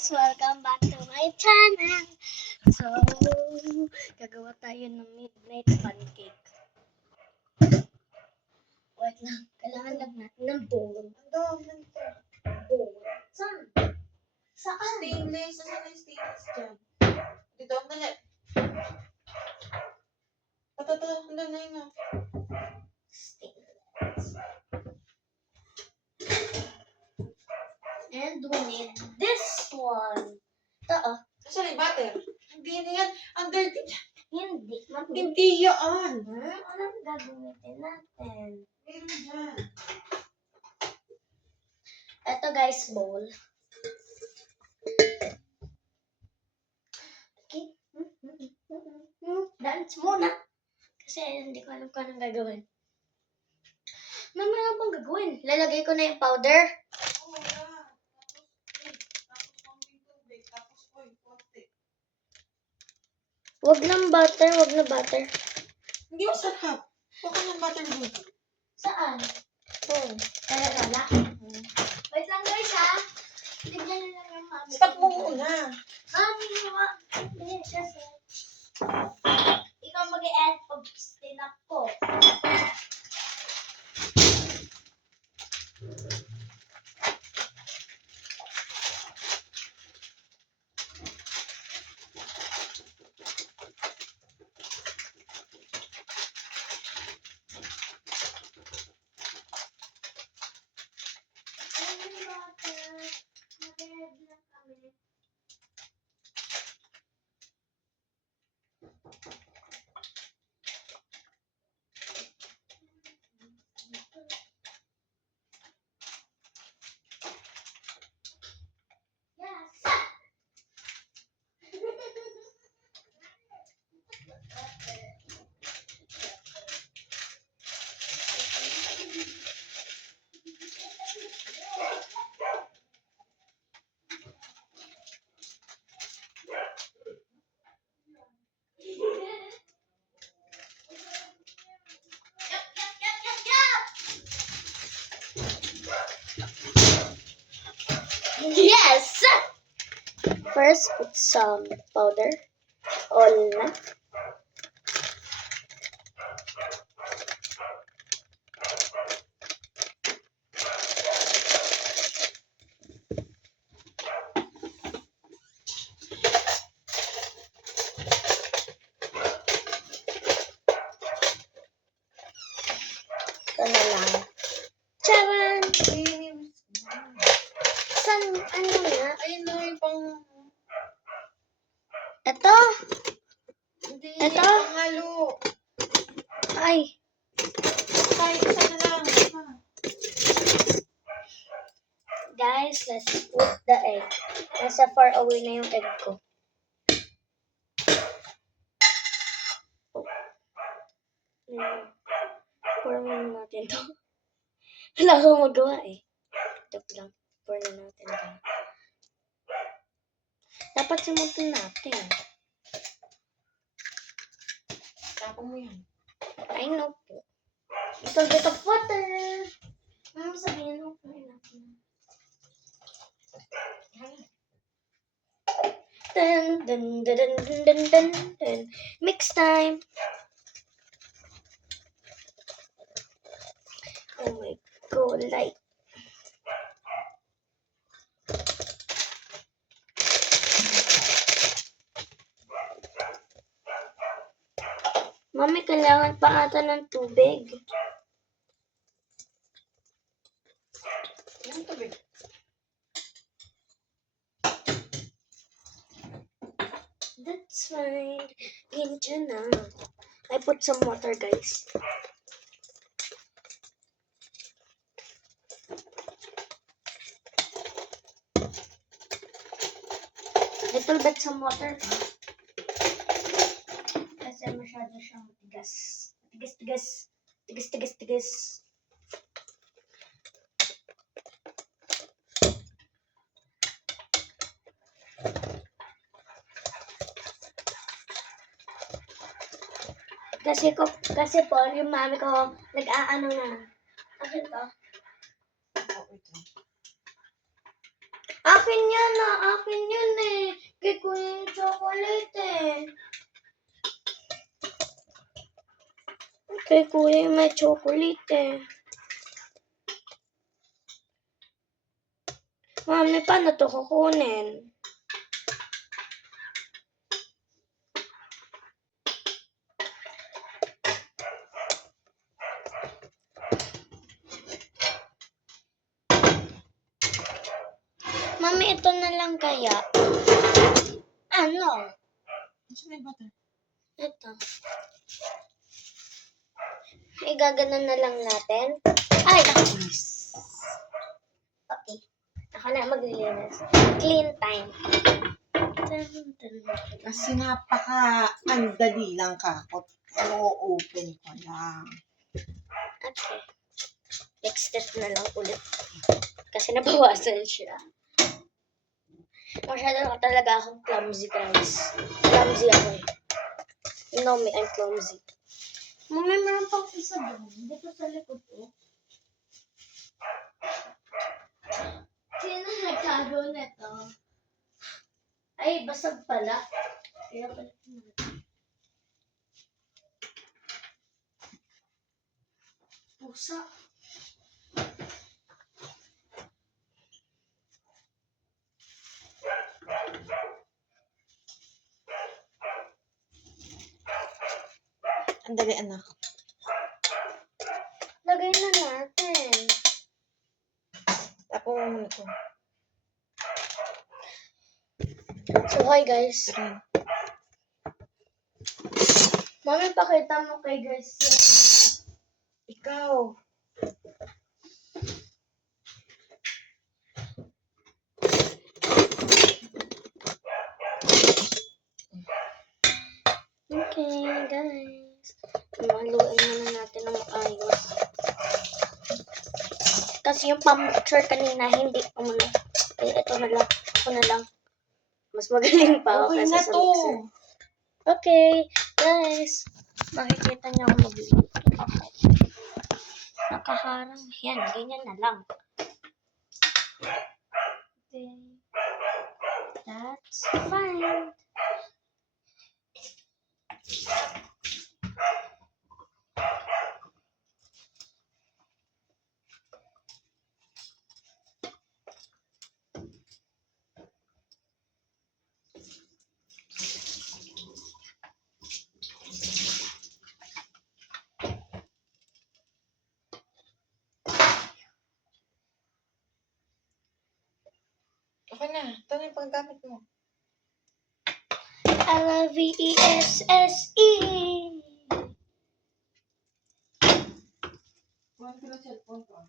guys! Welcome back to my channel! So, gagawa tayo ng midnight pancake. Wait lang, kailangan lang natin ng bowl. Bowl? Saan? Saan? Stainless. Saan yung stainless dyan? Dito, ang dali. Ito, ang dali na. Stainless. And we need this one. Ito, Saan yung butter? Hindi na yan. Ang dirty dyan. Hindi. Hindi yan. Anong gagamitin natin? Meron dyan. Ito guys, bowl. Okay. Dance muna. Kasi hindi ko alam kung anong gagawin. Mamaya pang gagawin. Lalagay ko na yung powder. Oo, yan. Tapos konting tubig. Tapos oil, konti. Wag ng butter, wag na butter. Hindi yung sarap. Huwag ka ng butter doon. Saan? Kaya wala. Wait lang guys ha. Tignan nyo lang yung mami. Stop mo muna. Mami, hindi kasi. Ikaw mag-e-add pag stinap ko. Yes! First, put some powder. All na. Ito na lang. Charan! San, ano nga? Ayun na yung pang... Ito? Hindi. Ito? Panghalo. Ay. Tayo, isa na lang. Guys, let's put the egg. Nasa far away na yung egg ko. Pour muna natin to. Wala akong magawa eh. Joke lang. Pour na natin to. Dapat simutin natin. Tapos mo yan. I know po. Little bit of water. Ano sabihin mo? Dun, dun, dun, dun, dun, dun, dun, dun. Mix time. Oh my god, like. Mami, kailangan pa ata ng tubig. Yan tubig. That's fine. Ginja na. I put some water, guys. Little bit some water. Kasi masyado siyang tigas. Tigas. Kasi po, yung mami ko, nag-aano na. Akin to. Akin yan. Kay kuya yung may chocolate eh. Mami, paano to kukunin? Mami, ito na lang kaya. Ano? Saan yung butter? Ito. Igaganon na lang natin. Ay! Yes. Okay. Ako na maglilinis. Clean time. Kasi napaka-andali lang kakot. O-open ko lang. Okay. Next step na lang ulit. Kasi nabawasan siya. Masyado talaga akong clumsy, guys. Clumsy ako eh. You know me, I'm clumsy. Mami, meron pang isa doon. Dito sa likod ko. Sino nagtago nito? Ay, basag pala. Kaya pala. Pusa. Andali, anak. Lagay na natin. Tapo mo muna ito. So, hi guys. Tara. Mami, pakita mo kay guys yung Ikaw. Okay, guys. Maluin muna natin ng maayos. Kasi yung pang-picture kanina, hindi pa muna. Ay, ito na lang. Ako na lang. Mas magaling pa ako Okay kaysa na sa to. mixer. Okay, guys. Makikita niyo ako magluluto. Okay. Nakaharang. Yan, ganyan na lang. Okay. That's fine. Okay na. Ito na yung paggamit mo. L-V-E-S-S-E. Kuha ko ng cellphone ko.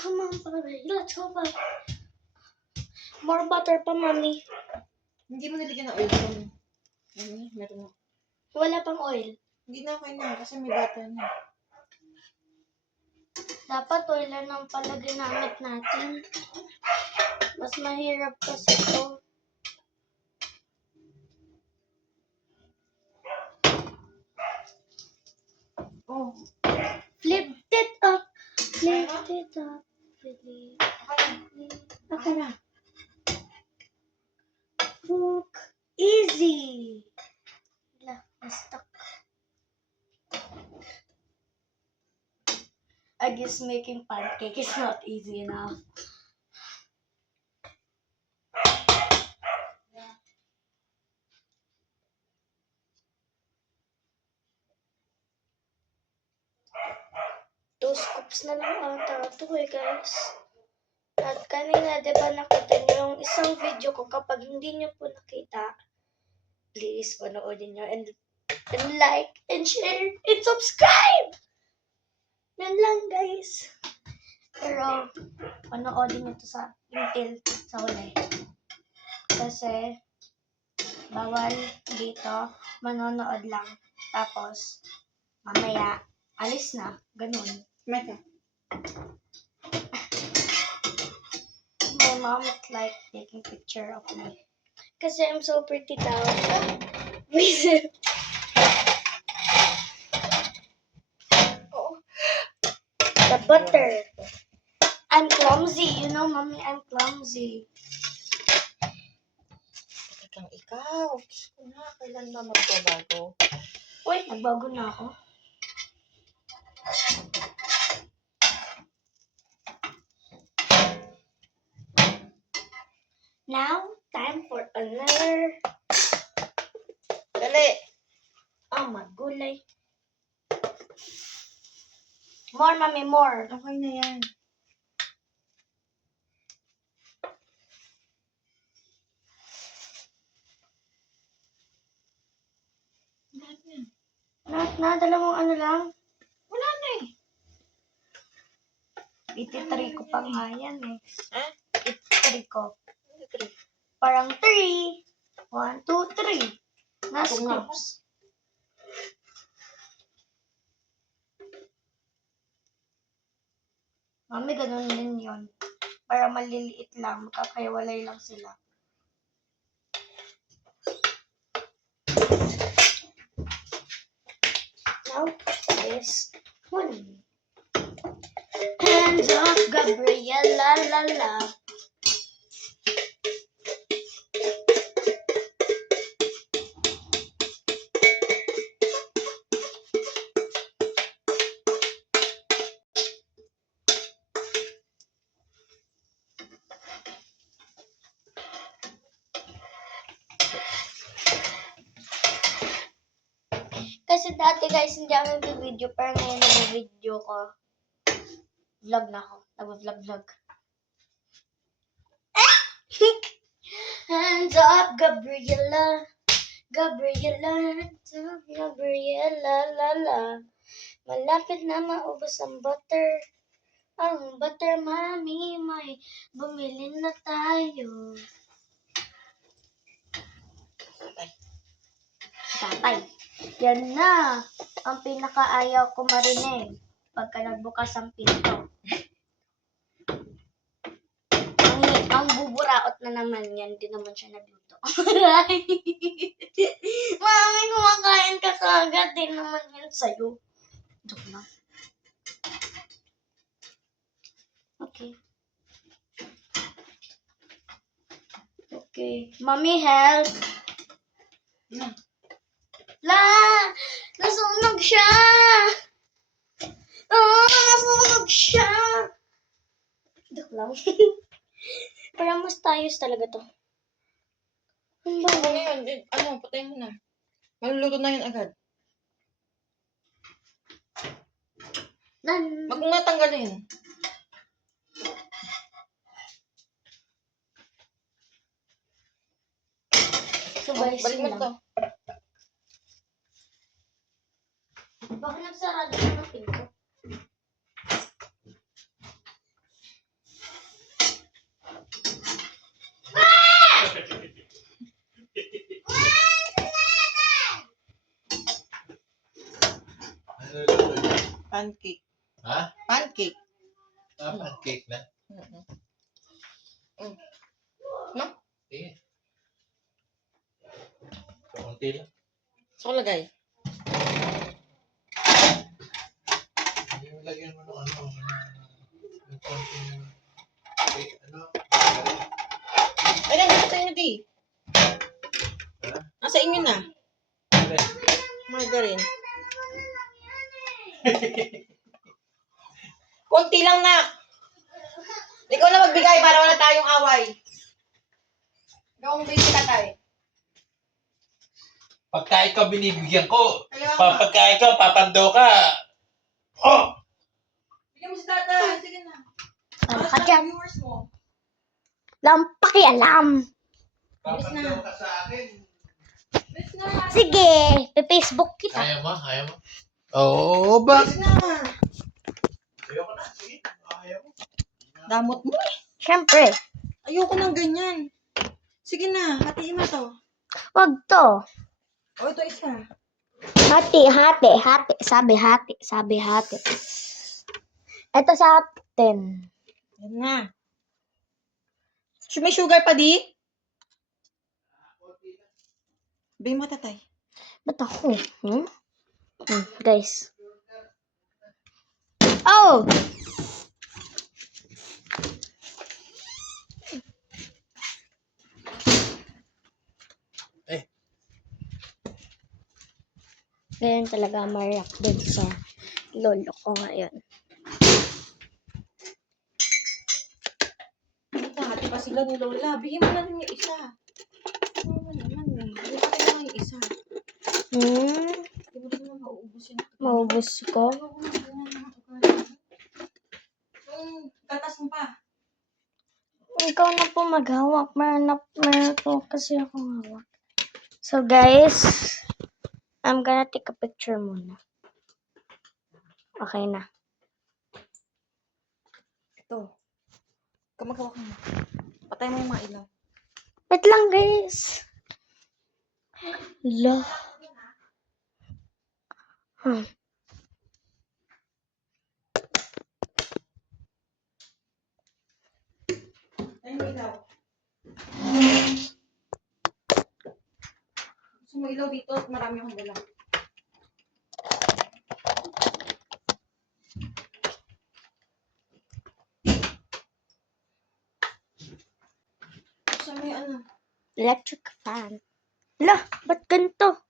Come on, baby. Let's go back. More butter pa, mami. Hindi mo nilagyan ng oil ko. Meron na. Wala pang oil. Hindi na okay na kasi may butter na. Dapat oil lang ang pala ginamit natin. Mas mahirap kasi ito. Oh. Flip it up. Flip it up. Flip it up. Okay na. Cook easy. Wala, na-stuck. I guess making pancake is not easy enough. 2 scoops na lang ata ito guys. At kanina, di ba nakita niyo yung isang video ko? Kapag hindi niyo po nakita, please panoodin niyo and like, and share, and subscribe! Yan lang guys. Pero, panoodin niyo to sa until sa huli. Kasi, bawal dito, manonood lang. Tapos, mamaya, alis na. Ganun. Meka. My mom is like taking picture of me. Kasi I'm so pretty daw. Oh. The butter. I'm clumsy. You know, mommy, I'm clumsy. Tekang ikaw. Diyos ko na, kailan ba magbabago? Uy, nagbago na ako. Now, time for another. Dali. Magulay. More, mommy, more. Okay na yan. Lahat na. Lahat na, dalawang ano lang. Wala na eh. Ititry ko pa nga yan eh. Ha? Ititry ko. Parang 3. 1, 2, 3. Na Ako nga. scoops. Mami, ganun din yun. Para maliliit lang, magkakaiwalay lang sila. Now, this one. Hands up, Gabriela, la la. Kasi dati guys, hindi ako nag-video, pero ngayon nag-video ko. Vlog na ako. Nag-vlog. Hands up, Gabriela. Gabriela, hands up, Gabriela, la la. Malapit na maubos ang butter. Ang butter, mami, may bumili na tayo. Tatay. Yan na. Ang pinakaayaw ko marinig pagka nagbukas ang pinto. Ang buburaot na naman yan. Hindi naman siya nagluto. Mami, kumakain ka kagad. Di naman yan sa'yo. Joke lang. Okay. Okay. Mommy, help. La! Nasunog siya! Nasunog siya! Joke lang. Pero mas tayos talaga to. Ano ba? Ano yun? Ano, patay mo na. Maluluto na yun agad. Wag mo nga tanggalin. Subay Balik mo lang. to. Baka nagsarado na ng pinto. Pancake. Ha? Pancake. Pancake na? No? Sige. Kaunti lang. So, lagay. Yung lagyan mo ng ano, yung konti ng, ano, Ay, nandito sa inyo, di. ha? Nasa inyo na. Margarine. Konti lang na. Ikaw na magbigay para wala tayong away. Ikaw ang baby tatay. Pagka ikaw binibigyan ko, Kaya nga. pagka ikaw papando ka, oh! ka dyan. Viewers mo. Pakialam. Papandaw ka sa akin. Bilis na. Sige, pe-Facebook kita. Ayaw mo? Ayaw mo? Oo, ba? Bilis na. Ayoko na. Sige. Ayaw mo. Damot mo eh. Siyempre, Ayoko ng ganyan. Sige na, hatiin mo to. wag to. O, ito isa. Hati. Sabi hati. Ito sa atin. Yan na. May sugar pa di? Bay mo, tatay. Ba't ako? Guys. Oh! Eh. Ganyan talaga mariyak dun sa lolo ko ngayon. Hati pa sila ni Lola. Bigyan mo na rin yung isa. Ano naman eh. Bigyan mo na yung isa. Hindi mo rin naman mauubos yun. Maubos ko. Gatas mo pa. Ikaw na po maghawak. Meron po kasi akong hawak. So guys, I'm gonna take a picture muna. Okay na. Ito. Kamagawak mo. Patay mo yung mga ilaw. Wait lang guys. La. Ay, yung ilaw. Gusto mo ilaw dito at marami akong dala. Gusto mo yung ano? Electric fan. La, ba't ganito?